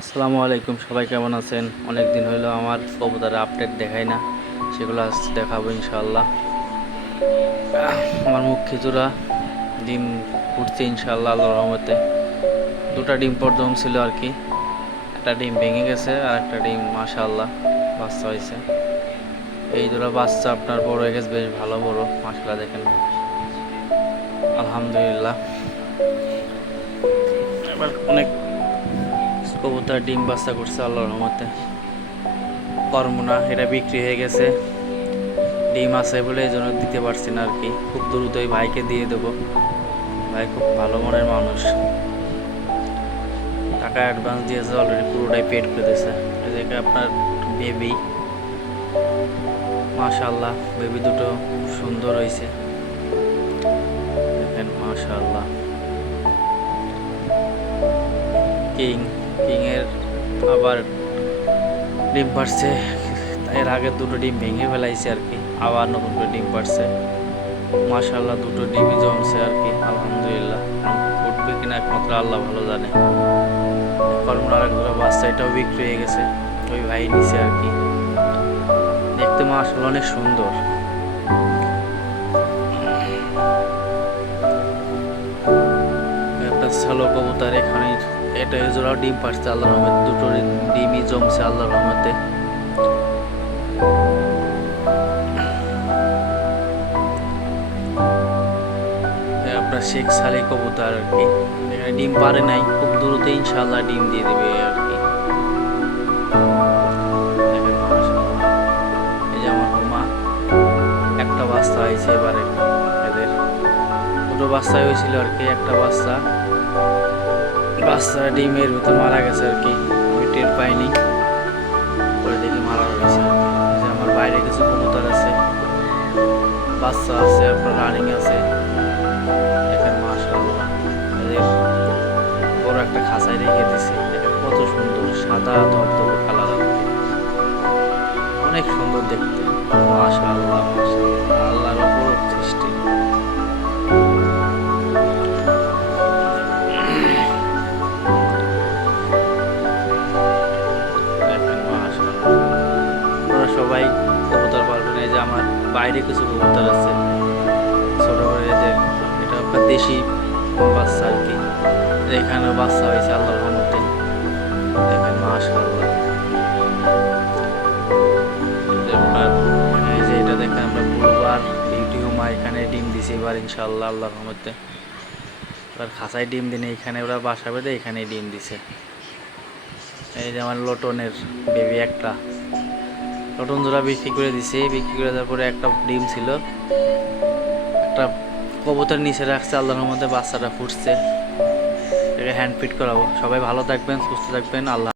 আসসালামু আলাইকুম, সবাই কেমন আছেন? অনেক দিন হলো আমার কবুতরের আপডেট দেখাই না, সেগুলো আজ দেখাবো ইনশাল্লাহ আমার মুখ খিচুড়া ডিম ফুটছে ইনশাল্লাহ আল্লাহ রহমতে। দুটা ডিম পর্যন্ত ছিল আর কি, একটা ডিম ভেঙে গেছে আর একটা ডিম মাশাল্লাহ বাচ্চা হয়েছে। এই দুটো বাচ্চা আপনার বড় হয়ে গেছে, বেশ ভালো বড় মাসাল্লাহ দেখেন। আলহামদুলিল্লাহ। অনেক কবুতর ডিম বাচ্চা করছে আল্লাহর রহমতে। কর্মনা, এটা বিক্রি হয়ে গেছে। ডিম আছে বলে এই জন্য দিতে পারছি না আর কি খুব দ্রুতই ভাইকে দিয়ে দেবো। ভাই খুব ভালো মনের মানুষ। টাকা অ্যাডভান্স দিয়েছে অলরেডি পুরোটাই পেড করে দিয়েছে। এদিকে আপনার বেবি মাশাল্লাহ বেবি দুটো সুন্দর হয়েছে। দেখেন মাশাল্লাহ কিং কিংয়ের আবার ডিম পারছে এর আগে দুটো ডিম ভেঙে ফেলাইছে আর কি, আবার নতুন করে ডিম পারছে মাশাল্লাহ দুটো ডিমই জমছে আর কি, আলহামদুলিল্লাহ। উঠবে কিনা একমাত্র আল্লাহ ভালো জানে। কর্মনার এক দুটো বাচ্চা এটাও বিক্রি হয়ে গেছে, ওই ভাই নিছে আর কি। দেখতে মাশাল্লাহ অনেক সুন্দর। একটা সালো কবুতর এখানে এটা জোড়াও ডিম পারছে আল্লাহ রহমত। দুটো ডিমই জমছে আল্লাহ রহমতে। আপনার শেখ সালি কবুতর আর কি। ডিম পারে নাই, খুব দ্রুত ইনশাল্লাহ ডিম দিয়ে দেবে আর কি। এই যে আমার মা একটা বাচ্চা হয়েছে এবারে। এদের দুটো বাচ্চা হয়েছিল আর কি, একটা বাচ্চা। বাচ্চা ডিমের ভিতর মারা গেছে আর কি, আমি টের পাইনি। পরে দেখি মারা। এই যে আমার বাইরে কিছু কবুতর আছে, বাচ্চা আছে, আপনার রানিং আছে। দেখেন মাশাআল্লাহ, এদের বড় একটা খাঁচায় রেখে দিছে কত সুন্দর সাদা ধবধবে কালার। অনেক সুন্দর দেখতে, মাশাআল্লাহ। বাইরে কিছু কবুতর আছে। ছোট করে এটা আপনার দেশি বাচ্চা আর কি। এখানে বাচ্চা হয়েছে আল্লাহর রহমতে। দেখেন যে আপনার এই যে এটা দেখেন আমরা বিউটি হুমা এখানে ডিম দিছি এবার ইনশাআল্লাহ আল্লাহর রহমতে। এবার খাঁচায় ডিম দিনে এখানে ওরা বাসা বেঁধে এখানে ডিম দিছে। এই যে আমার লটনের বেবি একটা। লটন জোড়া বিক্রি করে দিছে। বিক্রি করে দেওয়ার পরে একটা ডিম ছিল। একটা কবুতর নিচে রাখছে, আল্লাহর মধ্যে বাচ্চাটা ফুটছে। এটাকে হ্যান্ড ফিট করাবো। সবাই ভালো থাকবেন, সুস্থ থাকবেন, আল্লাহ